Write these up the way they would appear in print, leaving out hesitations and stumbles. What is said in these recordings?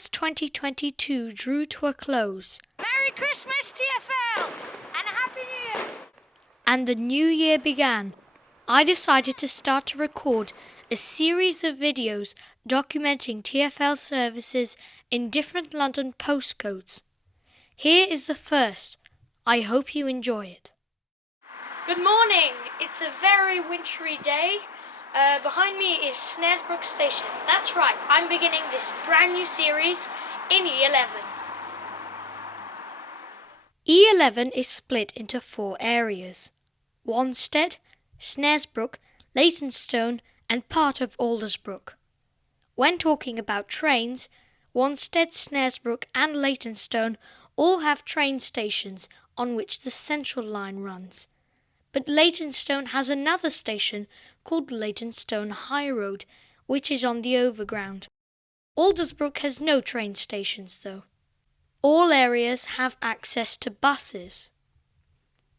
As 2022 drew to a close, Merry Christmas, TFL, and a Happy New Year! And the new year began, I decided to start to record a series of videos documenting TFL services in different London postcodes. Here is the first. I hope you enjoy it. Good morning. It's a very wintry day. Behind me is Snaresbrook Station. That's right, I'm beginning this brand new series in E11. E11 is split into 4 areas: Wanstead, Snaresbrook, Leytonstone and part of Aldersbrook. When talking about trains, Wanstead, Snaresbrook and Leytonstone all have train stations on which the Central Line runs. But Leytonstone has another station called Leytonstone High Road, which is on the Overground. Aldersbrook has no train stations though. All areas have access to buses.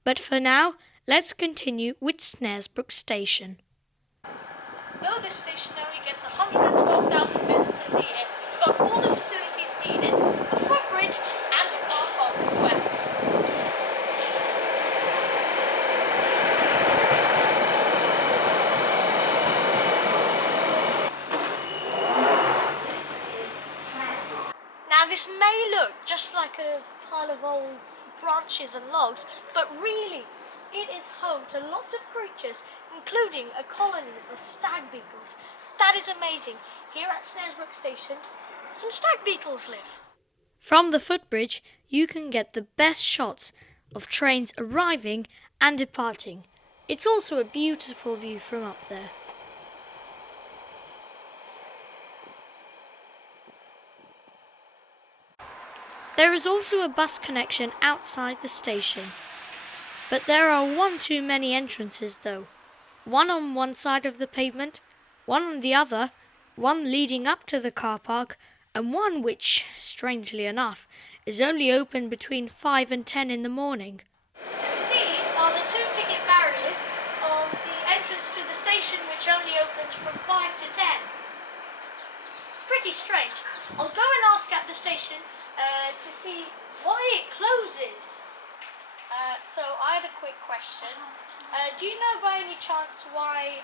But for now, let's continue with Snaresbrook Station. Though this station only gets 112,000 visitors a year, it's got all the facilities needed, a footbridge and a car park as well. Now this may look just like a pile of old branches and logs, but really it is home to lots of creatures, including a colony of stag beetles. That is amazing. Here at Snaresbrook Station, some stag beetles live. From the footbridge, you can get the best shots of trains arriving and departing. It's also a beautiful view from up there. There is also a bus connection outside the station. But there are one too many entrances though. One on one side of the pavement, one on the other, one leading up to the car park, and one which, strangely enough, is only open between 5 and 10 in the morning. And these are the 2 ticket barriers on the entrance to the station, which only opens from 5 to 10. It's pretty strange. I'll go and ask at the station to see why it closes. So I had a quick question. Do you know by any chance why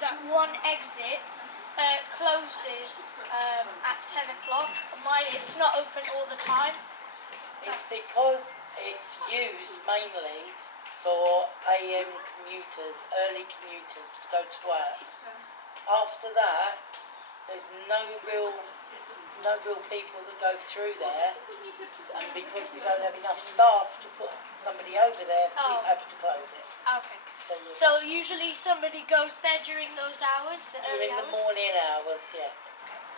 that one exit closes at 10 o'clock? Why it's not open all the time? It's because it's used mainly for AM commuters, early commuters to go to work. After that, there's no real people that go through there, and because we don't have enough staff to put somebody over there, we have to close it. Okay. So usually somebody goes there during those hours, the early hours? During the morning hours, yeah.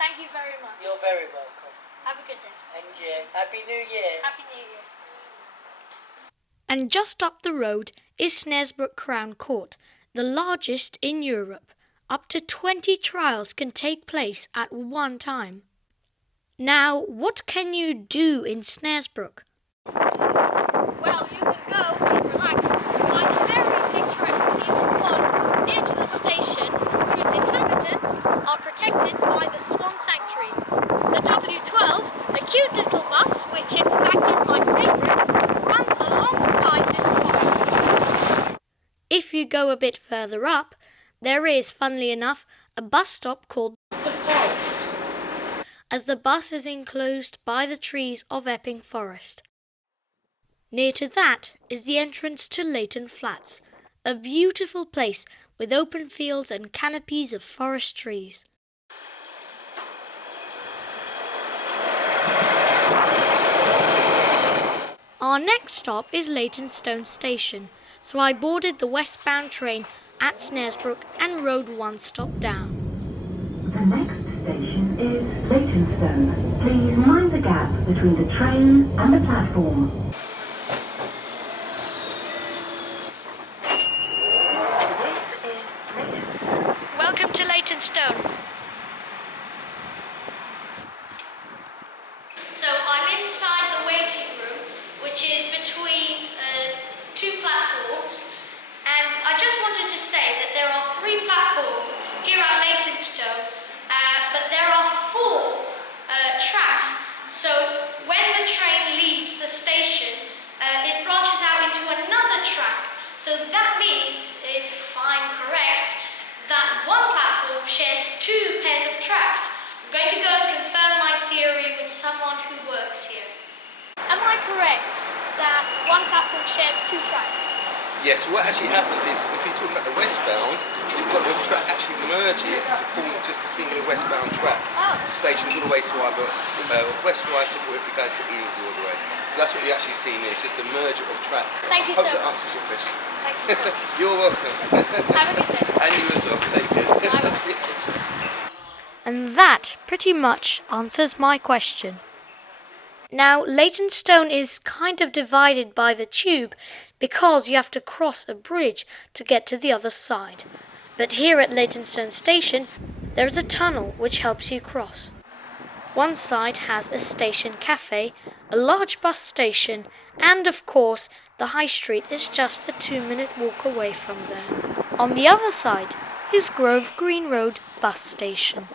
Thank you very much. You're very welcome. Have a good day. And you. Happy New Year. Happy New Year. And just up the road is Snaresbrook Crown Court, the largest in Europe. Up to 20 trials can take place at one time. Now, what can you do in Snaresbrook? Well, you can go and relax by the very picturesque Eagle Pond near to the station, whose inhabitants are protected by the Swan Sanctuary. The W12, a cute little bus, which in fact is my favourite, runs alongside this pond. If you go a bit further up, there is, funnily enough, a bus stop called the Forest, as the bus is enclosed by the trees of Epping Forest. Near to that is the entrance to Leyton Flats, a beautiful place with open fields and canopies of forest trees. Our next stop is Leytonstone Station, so I boarded the westbound train at Snaresbrook and rode one stop down. The next station is Leytonstone. Please mind the gap between the train and the platform. Welcome to Leytonstone. So I'm inside the waiting room, which is between 2 platforms, and I just wanted to say that there are 3 platforms here at Leytonstone, but there are 4 tracks So that means, if I'm correct, that one platform shares two pairs of tracks. I'm going to go and confirm my theory with someone who works here. Am I correct that one platform shares two tracks? Yes, what actually happens is, if you're talking about the westbound, you've got the track actually merges to form just a single westbound track. Oh. Stations all the way to either West Ryson or if you're going to Ealing all the way. So that's what you actually see here, it's just a merger of tracks. Thank you Hope so that much. answers your question. Thank you so much. You're welcome. Have a good day. And you as well, take care. And that pretty much answers my question. Now, Leytonstone is kind of divided by the tube because you have to cross a bridge to get to the other side. But here at Leytonstone Station, there is a tunnel which helps you cross. One side has a station cafe, a large bus station, and of course, the high street is just a 2-minute walk away from there. On the other side is Grove Green Road bus station.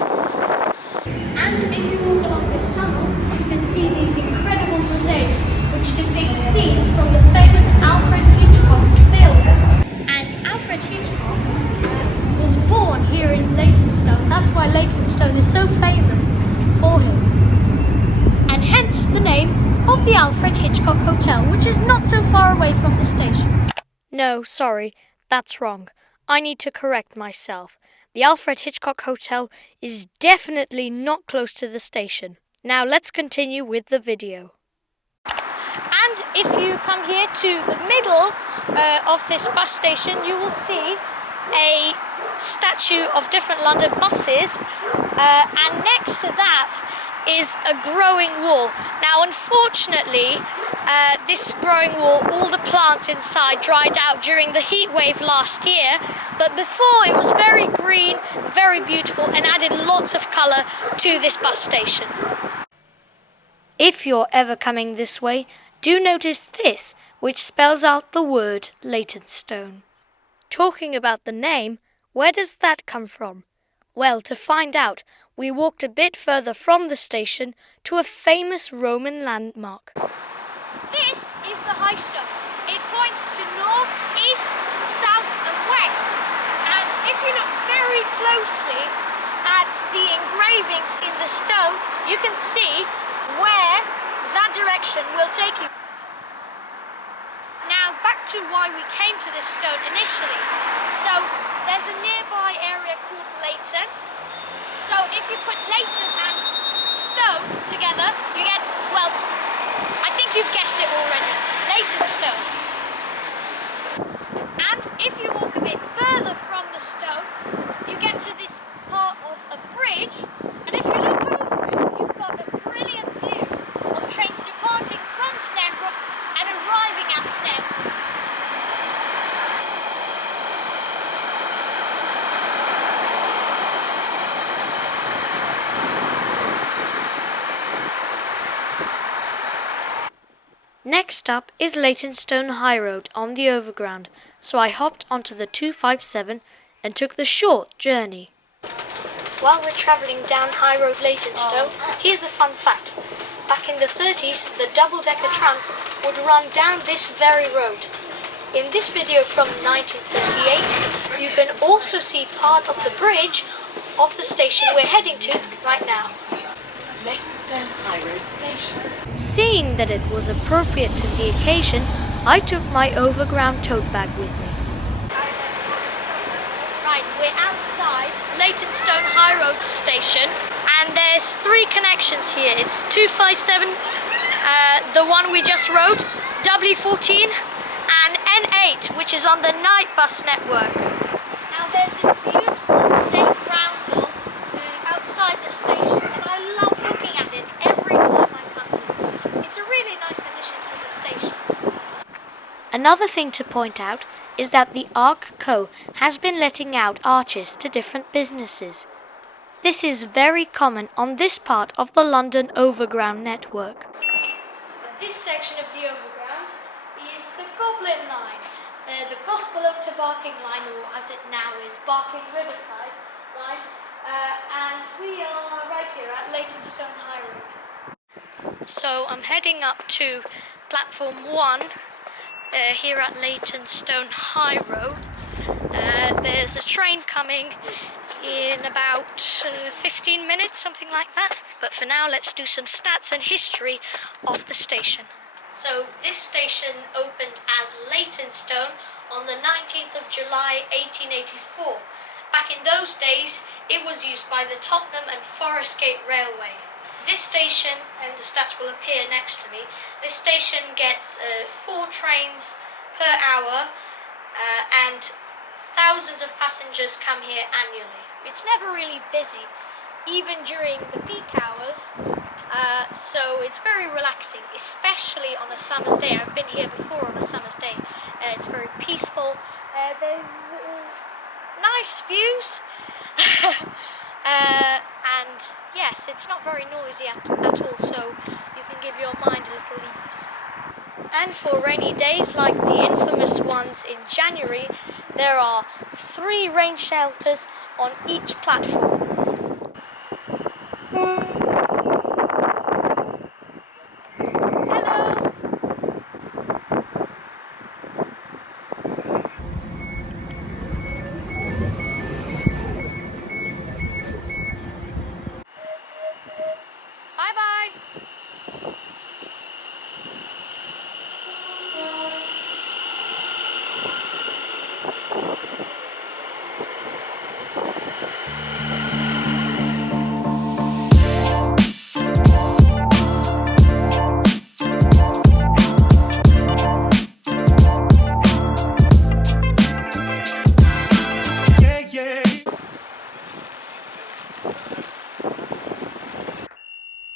And if you walk along this tunnel, you can see these incredible mosaics which depict scenes from the famous Alfred Hitchcock's films. And Alfred Hitchcock was born here in Leytonstone. That's why Leytonstone is so famous for him. And hence the name of the Alfred Hitchcock Hotel, which is not so far away from the station. No, sorry, that's wrong. I need to correct myself. The Alfred Hitchcock Hotel is definitely not close to the station. Now let's continue with the video. And if you come here to the middle of this bus station, you will see a statue of different London buses, and next to that is a growing wall. Now, unfortunately, this growing wall, all the plants inside dried out during the heat wave last year, but before it was very green, very beautiful, and added lots of colour to this bus station. If you're ever coming this way, do notice this, which spells out the word Leytonstone. Talking about the name, where does that come from? Well, to find out, we walked a bit further from the station to a famous Roman landmark. This is the High Stone. It points to north, east, south and west. And if you look very closely at the engravings in the stone, you can see where that direction will take you. Now, back to why we came to this stone initially. So, there's a nearby area called Leyton. So, if you put Leyton and stone together, you get, well, I think you've guessed it already, Leytonstone. And if you walk a bit further from the stone, you get to this part of a bridge, and if you look over it, you've got a brilliant view of trains departing from Snaresbrook and arriving at Snaresbrook. Next up is Leytonstone High Road on the Overground, so I hopped onto the 257 and took the short journey. While we're travelling down High Road Leytonstone, here's a fun fact. Back in the 30s, the double-decker trams would run down this very road. In this video from 1938, you can also see part of the bridge of the station we're heading to right now. Leytonstone High Road Station. Seeing that it was appropriate to the occasion, I took my overground tote bag with me. Right, we're outside Leytonstone High Road Station, and there's 3 connections here. It's 257, the one we just rode, W14, and N8, which is on the night bus network. Now there's this beautiful mosaic roundel outside the station, and I love looking at it every time I come here. It's a really nice addition to the station. Another thing to point out is that the Arc Co has been letting out arches to different businesses. This is very common on this part of the London Overground network. This section of the Overground is the Goblin Line, the Gospel to Barking Line, or as it now is, Barking Riverside Line, and we are right here at Leytonstone High Road. So I'm heading up to platform 1 here at Leytonstone High Road. There's a train coming in about 15 minutes, something like that. But for now, let's do some stats and history of the station. So this station opened as Leytonstone on the 19th of July 1884. Back in those days, it was used by the Tottenham and Forest Gate Railway. This station, and the stats will appear next to me, this station gets 4 trains per hour and thousands of passengers come here annually. It's never really busy, even during the peak hours, so it's very relaxing, especially on a summer's day. I've been here before on a summer's day. It's very peaceful. There's nice views. And yes, it's not very noisy at all, so you can give your mind a little ease. And for rainy days like the infamous ones in January, there are 3 rain shelters on each platform.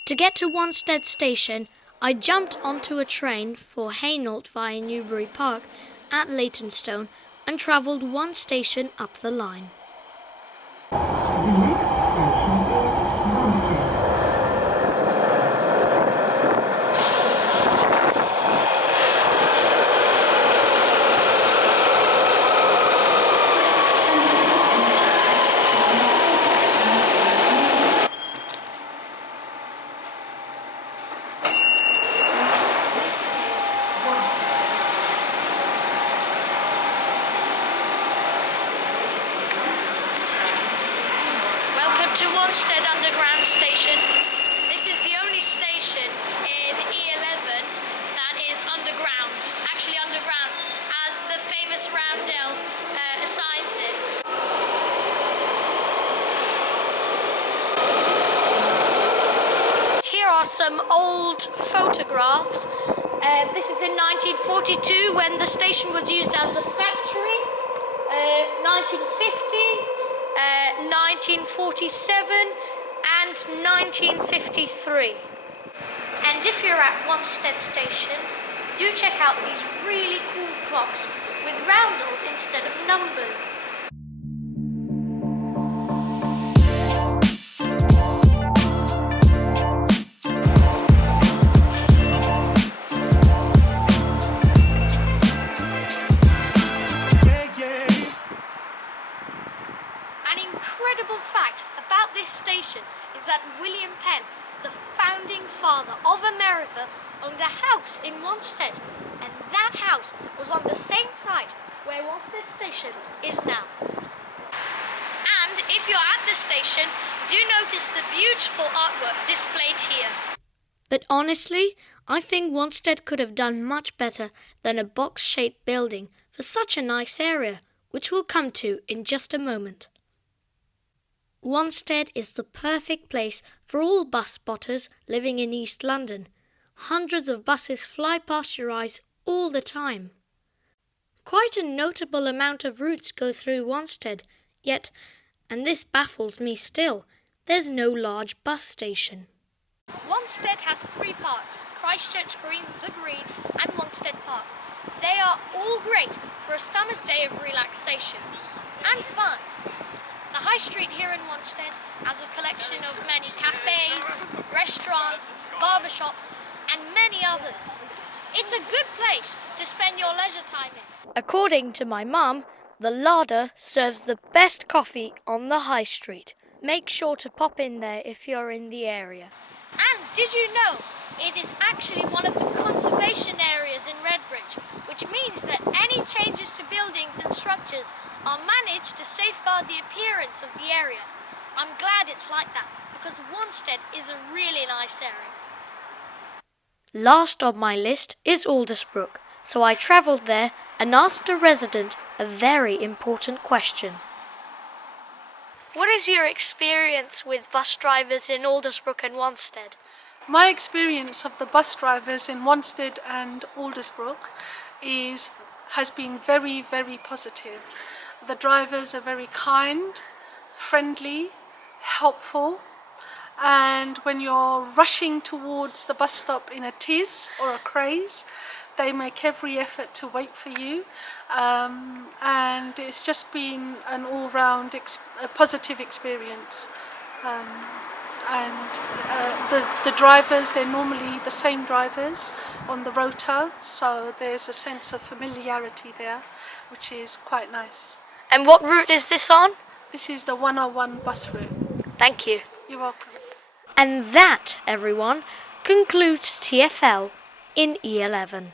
To get to Wanstead Station, I jumped onto a train for Hainault via Newbury Park at Leytonstone and travelled 1 station up the line. The next station is Wanstead. To Wanstead Underground Station. This is the only station in E11 that is underground, actually underground, as the famous roundel assigns it. Here are some old photographs. This is in 1942 when the station was used as the factory, 1950. 1947 and 1953. And if you're at Wanstead Station, do check out these really cool clocks with roundels instead of numbers. Incredible fact about this station is that William Penn, the founding father of America, owned a house in Wanstead, and that house was on the same site where Wanstead Station is now. And if you're at the station, do notice the beautiful artwork displayed here. But honestly, I think Wanstead could have done much better than a box-shaped building for such a nice area, which we'll come to in just a moment. Wanstead is the perfect place for all bus spotters living in East London. Hundreds of buses fly past your eyes all the time. Quite a notable amount of routes go through Wanstead, yet, and this baffles me still, there's no large bus station. Wanstead has 3 parts: Christchurch Green, The Green and Wanstead Park. They are all great for a summer's day of relaxation and fun. The High Street here in Wanstead has a collection of many cafes, restaurants, barbershops and many others. It's a good place to spend your leisure time in. According to my mum, the larder serves the best coffee on the High Street. Make sure to pop in there if you're in the area. And did you know it is actually one of the conservation areas in Redbridge, which means that any changes to buildings and structures are managed to safeguard the appearance of the area. I'm glad it's like that, because Wanstead is a really nice area. Last on my list is Aldersbrook, so I travelled there and asked a resident a very important question. What is your experience with bus drivers in Aldersbrook and Wanstead? My experience of the bus drivers in Wanstead and Aldersbrook has been very, very positive. The drivers are very kind, friendly, helpful, and when you're rushing towards the bus stop in a tiz or a craze, they make every effort to wait for you, and it's just been an all-round positive experience. The drivers, they're normally the same drivers on the rota, so there's a sense of familiarity there, which is quite nice. And what route is this on? This is the 101 bus route. Thank you. You're welcome. And that, everyone, concludes TFL in E11.